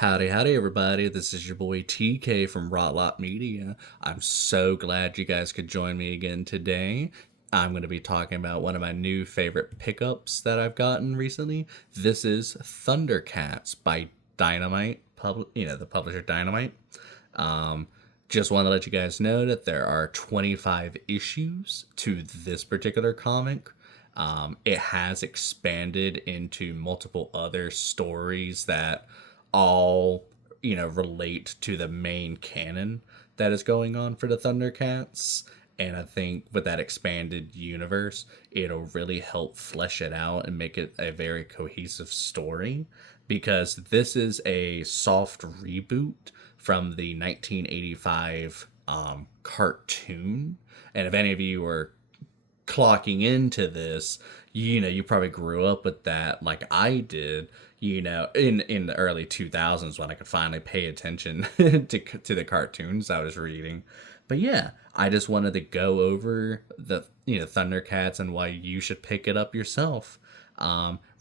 Howdy, everybody. This is your boy TK from Rotlot Media. I'm so glad you guys could join me again today. I'm going to be talking about one of my new favorite pickups that I've gotten recently. This is Thundercats by Dynamite, the publisher Dynamite. Um, just want to let you guys know that there are 25 issues to this particular comic. It has expanded into multiple other stories that all relate to the main canon that is going on for the Thundercats. And I think with that expanded universe, it'll really help flesh it out and make it a very cohesive story, because this is a soft reboot from the 1985 cartoon. And if any of you were clocking into this, you probably grew up with that like I did, in the early 2000s when I could finally pay attention to the cartoons I was reading. But yeah, I just wanted to go over the Thundercats and why you should pick it up yourself.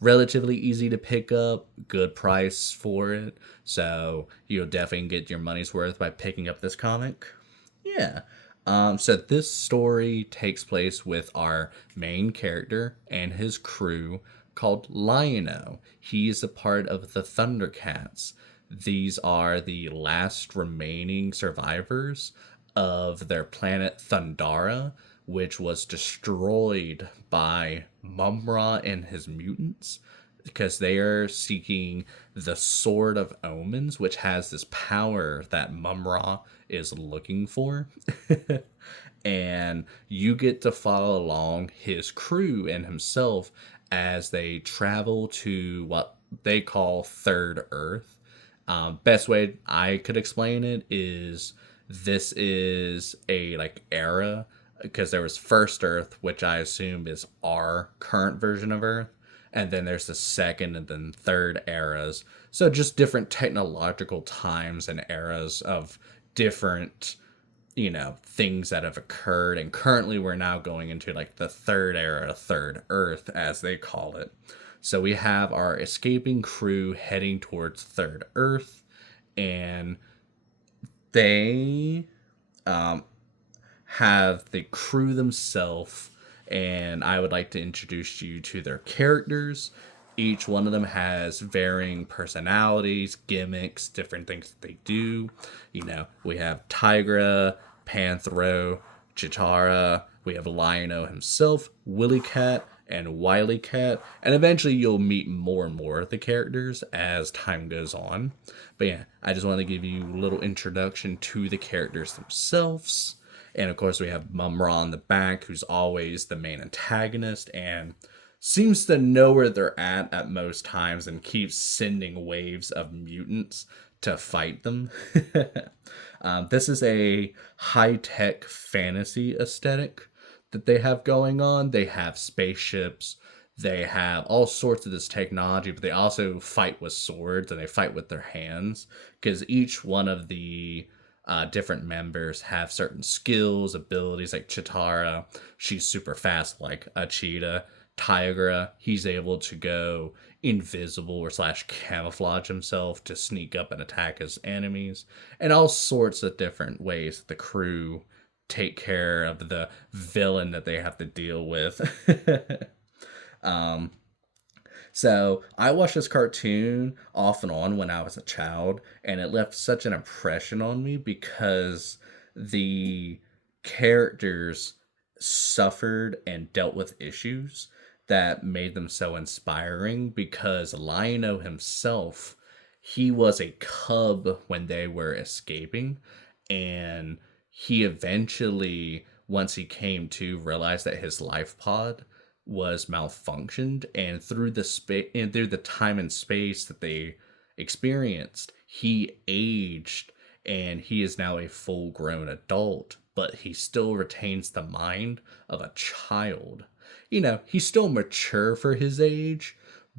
Relatively easy to pick up, good price for it, so you'll definitely get your money's worth by picking up this comic. Yeah. So this story takes place with our main character and his crew called Lion-O. He is a part of the Thundercats. These are the last remaining survivors of their planet Thundara, which was destroyed by Mumra and his mutants, because they are seeking the Sword of Omens, which has this power that Mumra is looking for. And you get to follow along his crew and himself as they travel to what they call Third Earth. Best way I could explain it is this is a like era, because there was First Earth, which I assume is our current version of Earth, and then there's the second and then third eras. So just different technological times and eras of different things that have occurred, and currently we're now going into like the third era, Third Earth as they call it. So we have our escaping crew heading towards Third Earth, and they have the crew themselves, and I would like to introduce you to their characters. Each one of them has varying personalities, gimmicks, different things that they do. We have Tigra, Panthro, Chitara. We have Lion-O himself, Willy Cat, and Wily Cat. And eventually you'll meet more and more of the characters as time goes on. But yeah, I just want to give you a little introduction to the characters themselves. And of course, we have Mumra in the back, who's always the main antagonist and seems to know where they're at most times and keeps sending waves of mutants to fight them. This is a high-tech fantasy aesthetic that they have going on. They have spaceships, they have all sorts of this technology, but they also fight with swords and they fight with their hands, because each one of the different members have certain skills, abilities. Like Chitara, she's super fast like a cheetah. Tigra, he's able to go invisible or slash camouflage himself to sneak up and attack his enemies, and all sorts of different ways that the crew take care of the villain that they have to deal with. um, so I watched this cartoon off and on when I was a child, and it left such an impression on me because the characters suffered and dealt with issues that made them so inspiring. Because Lion-O himself, he was a cub when they were escaping, and he eventually, once he came to, realized that his life pod was malfunctioned, and through the space and through the time and space that they experienced, he aged, and he is now a full grown adult, but he still retains the mind of a child. He's still mature for his age,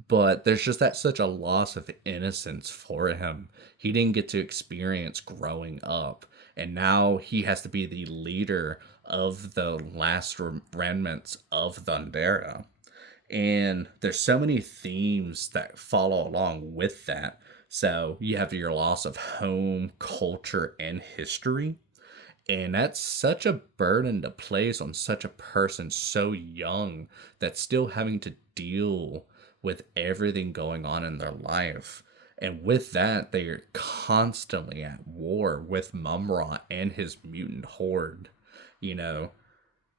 but there's just that such a loss of innocence for him. He didn't get to experience growing up, and now he has to be the leader of the last remnants of Thundera. And there's so many themes that follow along with that. So you have your loss of home, culture, and history. And that's such a burden to place on such a person so young that's still having to deal with everything going on in their life. And with that, they are constantly at war with Mumra and his mutant horde, you know.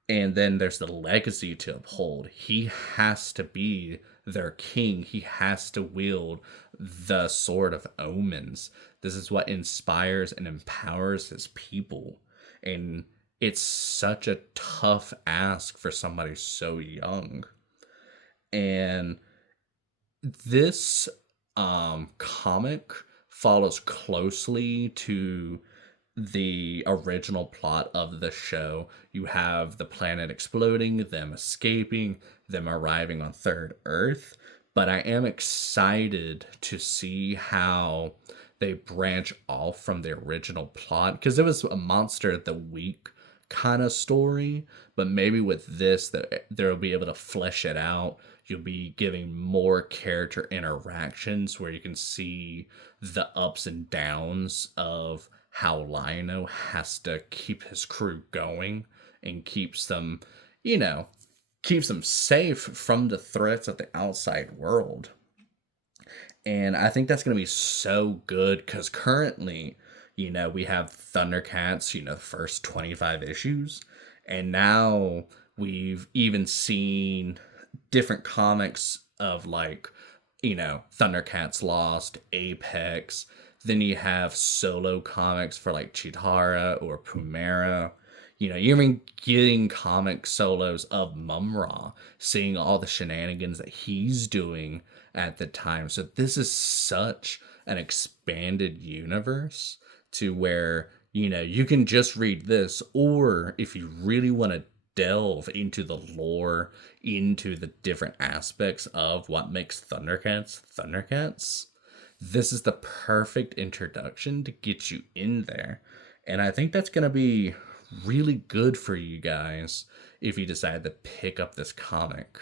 And then there's the legacy to uphold. He has to be their king. He has to wield the sword of omens. This is what inspires and empowers his people. And it's such a tough ask for somebody so young. And this comic follows closely to the original plot of the show. You have the planet exploding, them escaping, them arriving on Third Earth. But I am excited to see how they branch off from the original plot, because it was a monster of the week kind of story. But maybe with this, that they'll be able to flesh it out. You'll be giving more character interactions where you can see the ups and downs of how Lionel has to keep his crew going and keeps them, you know, keeps them safe from the threats of the outside world. And I think that's going to be so good because currently, we have Thundercats, the first 25 issues. And now we've even seen different comics of like, Thundercats Lost, Apex. Then you have solo comics for like Chitara or Pumera. You're even getting comic solos of Mumra, seeing all the shenanigans that he's doing at the time. So this is such an expanded universe to where, you can just read this, or if you really want to delve into the lore, into the different aspects of what makes Thundercats, this is the perfect introduction to get you in there. And I think that's going to be really good for you guys if you decide to pick up this comic.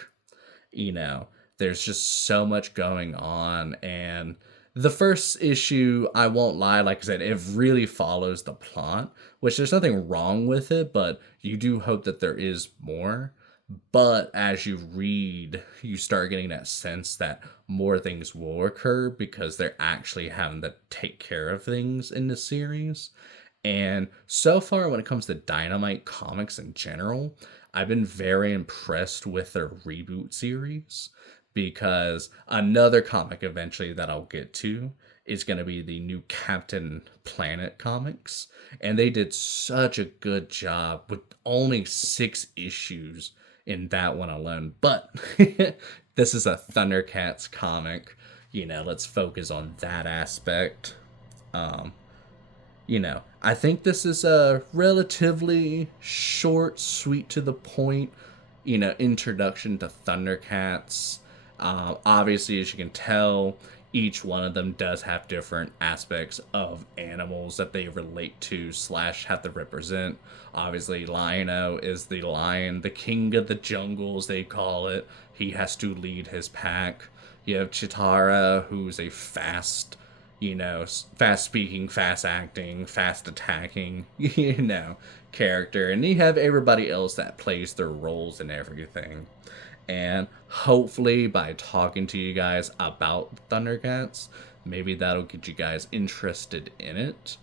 There's just so much going on, and the first issue, I won't lie, like I said, it really follows the plot, which there's nothing wrong with it, but you do hope that there is more. But as you read, you start getting that sense that more things will occur because they're actually having to take care of things in the series. And so far, when it comes to Dynamite comics in general, I've been very impressed with their reboot series, because another comic eventually that I'll get to is going to be the new Captain Planet comics. And they did such a good job with only 6 issues in that one alone. But this is a Thundercats comic. Let's focus on that aspect. I think this is a relatively short, sweet to the point, introduction to Thundercats. Obviously, as you can tell, each one of them does have different aspects of animals that they relate to / have to represent. Obviously, Lion-O is the lion, the king of the jungles, they call it. He has to lead his pack. You have Chitara, who's a fast speaking, fast acting, fast attacking, character. And you have everybody else that plays their roles and everything. And hopefully by talking to you guys about Thundercats, maybe that'll get you guys interested in it.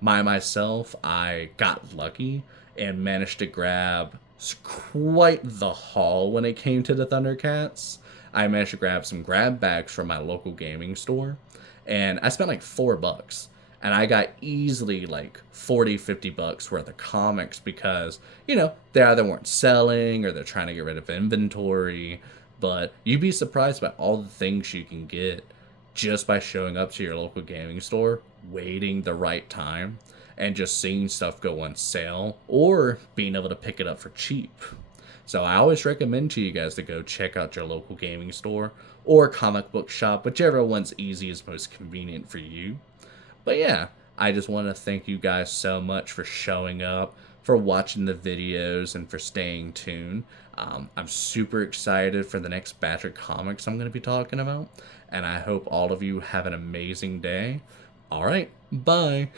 Myself, I got lucky and managed to grab quite the haul when it came to the Thundercats. I managed to grab some grab bags from my local gaming store, and I spent like $4. And I got easily like 40-50 bucks worth of comics because, they either weren't selling or they're trying to get rid of inventory. But you'd be surprised by all the things you can get just by showing up to your local gaming store, waiting the right time, and just seeing stuff go on sale or being able to pick it up for cheap. So I always recommend to you guys to go check out your local gaming store or comic book shop, whichever one's easiest, most convenient for you. But yeah, I just want to thank you guys so much for showing up, for watching the videos and for staying tuned. I'm super excited for the next batch of comics I'm going to be talking about, and I hope all of you have an amazing day. All right, bye.